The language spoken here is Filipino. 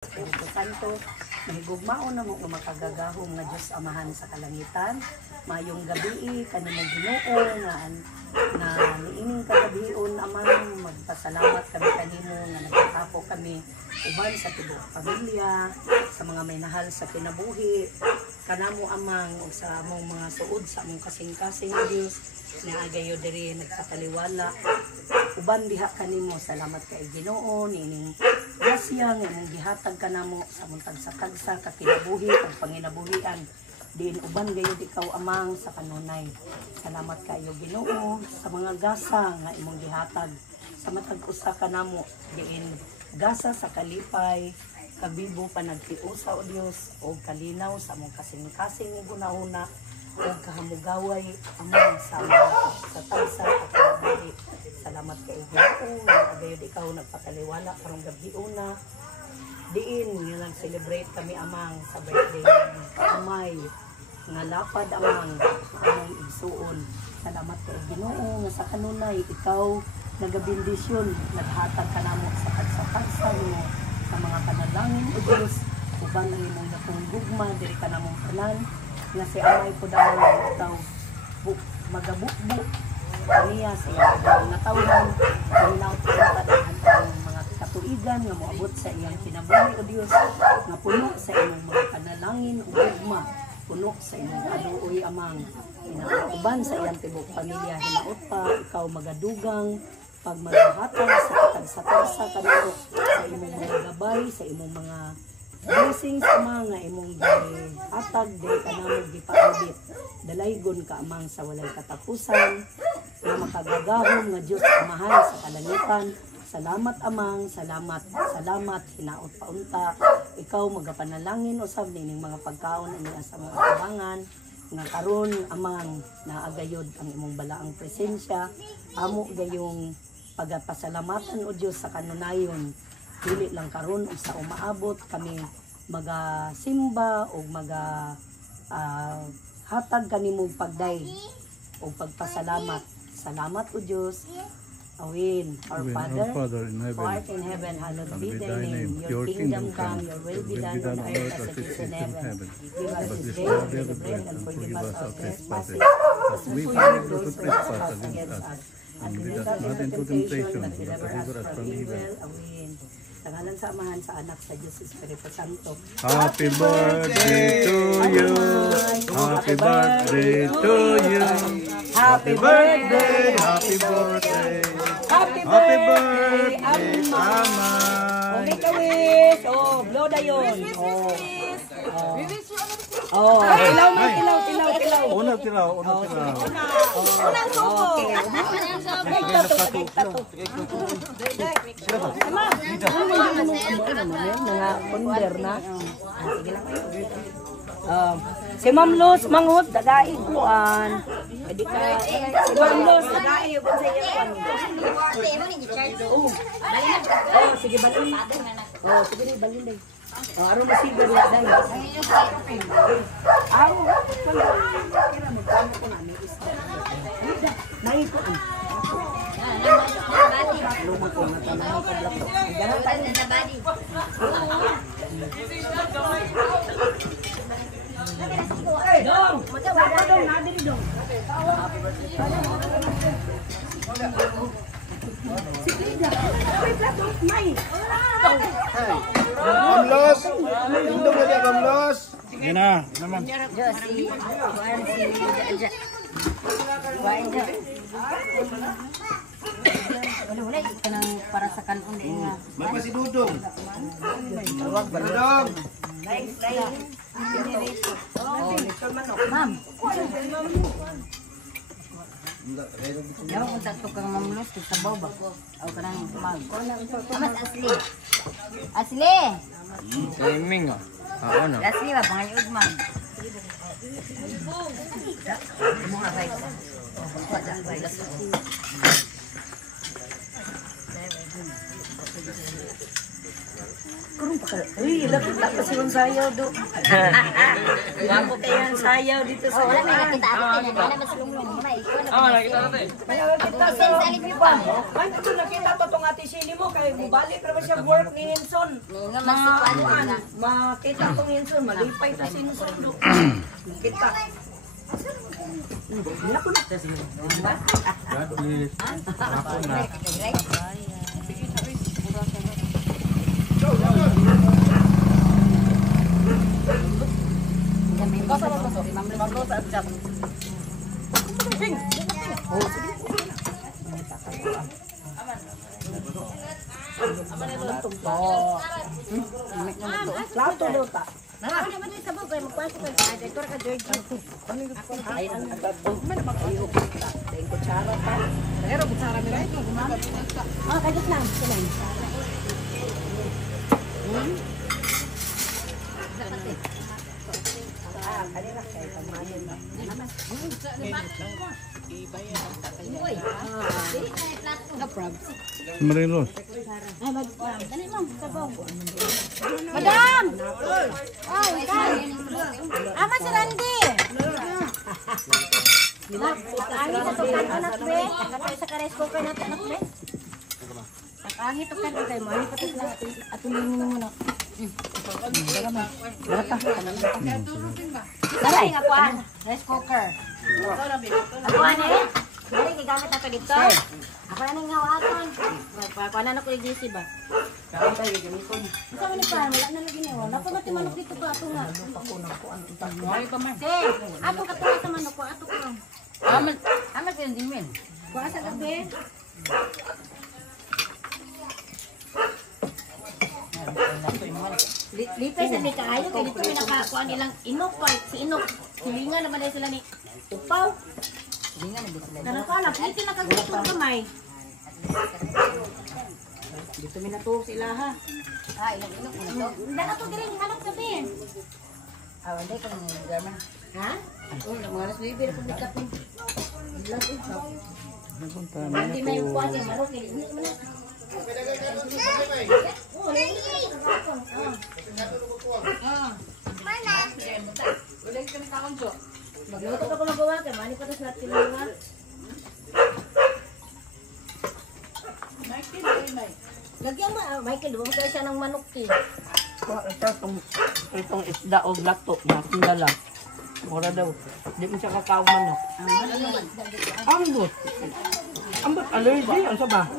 Espiritu Santo, mahigugmaon na mo nga makagagahom nga Diyos Amahan sa kalangitan. Mayong gabi kanimong Ginoo na niining kagabion amang magpasalamat kami kanimo nga nagkatapo kami uban sa tibuok pamilya, sa mga may nahal sa kinabuhi, kanamo amang ug sa among mga suod sa among kasing-kasing Dios na agayo diri nagpataliwala uban diha kanimo. Salamat kay Ginoo niining grasya nga imong gihatag kanamo sa among tagsa-tagsa ka kinabuhi ug panginabuhian din uban gayud ikaw amang sa kanunay. Salamat kayo Ginoo sa mga gasa nga imong gihatag sa matag usa kanamo diin gasa sa kalipay kabibo panagtiusa o Dios o kalinaw sa among kasing-kasing gunahuna o kahamugaway amang sa tagsa at kinabuhi. Salamat kayo Ginoo nga gayud ikaw nagpataliwala karong gabi-una diin nga nag-celebrate kami amang sa birthday amay nga lapad amang igsuon. Salamat kay Ginoo nga sa kanunay ikaw nagabindisyon, naghatag kanamo sa pagsa-pagsa mo sa mga panalangin o Diyos uban ang imong natong gugma diri kanamong tanan nga si amay po daw ikaw magabukbuk kaniya sa iyang natawhan kalinaw ang mga katuigan nga moabot sa iyang kinabuhi o Dios nga puno sa imong mga panalangin o gugma, puno sa imong kaluoy amang inauban sa iyang tibok pamilya. Hinaot pa ikaw magadugang pag maghatag sa katagsa-tagsa kanito sa imong mga gabay, sa imong mga blessings mga imong gihatag dili kanamo gipaabit dalaygon ka amang sa walay katapusan nga makagagahom nga Dios Amahan sa kalangitan. Salamat amang, salamat hinaot pa unta ikaw magapanalangin usab nining mga pagkaon ani sa mga tabangan nga karon amang naagayod ang imong balaang presensya amo gayong pagapasalamatan o Dios sa kanunayon dili lang karon ug sa umaabot kami magasimba o hatag kanimong pagday o pagpasalamat. Salamat o Diyos. Awin, our Father in heaven, who art in heaven, hallowed be thy name. Your kingdom come, your will be done on earth as it is in heaven. Give us this day our daily bread and forgive us our trespasses, as we forgive those who trespass against us. And lead us not into temptation, but deliver us from evil. Awin. Sa ngalan sa Amahan, sa Anak, sa Diyos, Espiritu Santo. Happy birthday to you. Happy birthday to you. Happy birthday, happy birthday. Happy birthday, Ama. Okay ka wish. Oh, blow na yun. Oh, tilaw na, tilaw. Una tilaw. Unang suko. Mga ponder na. Sige lang kayo. Si Ma'am Luz, manghod, dagay kuan. Edi ka, si Ma'am Luz, dagay yung sa iyo kuan. Oh, sige balin. Oh, sige balin day. Oh, aron mo sige day. Amo, kira magkano ko na may isa. Nay ko. Lumang ko na tanong ko blak. Ganun tayo sa body. Dong, dong, nadiri dong. Si Frida, may plato, may. Kamlos! Indong mo niya, Kamlos! Sige na, naman. Wala, kanang para sa kanon din nga. Magpasidudong. Tawag ba? Dudong! Ma'am. Yaw, kung takto kang mamulot, sa baba. O kanang mag. Mas asli. Asli! Timing ah. Ano? Asli ba, pangayod ma'am. Mga guys. Kurang pa ka. Uy, lapit na pa silang sayaw do. Wapo kayo sayaw dito sa Wala may nakita ako kanya, wala masulong-long. Nakita natin. Kaya kita sa iba. Ay, ito nakita to tong ate Sili mo kay mubalik ra ba siya work ni Hinson. Nga masikuan na. Makita tong Hinson, malipay ta si Hinson do. Kita. Wala ko na. God bless. Ako na. Plato do ta. Ano ba din sa bugay magpasok ka dito ka George. Ay, ang tato. Ayo kita. Dahil kutsara pa. Pero kutsara mi right no gumamit. Kagit lang, silang. Kanila kay pagmayan na. No problem. Marilos. Ay, dali mo, sabaw. Madam! Ay, kan. Ama si Randy. Ani ka to kan anak be. Katay sa rice cooker natin anak be. Ang ito kan kay mo, ani pa tos na atulungin mo na. Dali nga kuan, rice cooker. Ako ani? Dali gigamit na to dito. Ako na nang hawakan. Kuan na ko yung GC ba? Kaya tayo ganito. Ito man pa, wala na lagi na. Wala pa mati manok dito pa ato nga. Ako na ko ang utak. Hey, ato katuwa sa manok ko, ato ko. Amat yan din men. Kuha sa gabi. Lipay sa di kaayo kay dito may nakakuha nilang inok pa si inok. Silingan naman din sila ni upaw. Lingan na sila. Kana pa na piti nakagutong kamay. Dito mi na to sila ha. Ah, ilang inok mo to. Dala to diri manok gabi. Ah, hindi ko nang gaman. Ha? Oh, mga alas 9 na pumikat mo. Hindi may kuha sa manok eh. Hindi mo na. Oh, magluto ka ko magawa kay mani pa tas lahat sila nga. Lagyan mo, Michael, huwag kayo siya ng manok eh. Itong isda o lato na dala. Mura daw. Di mo siya kakaw manok. Ambot. Ambot allergy ang sa ba?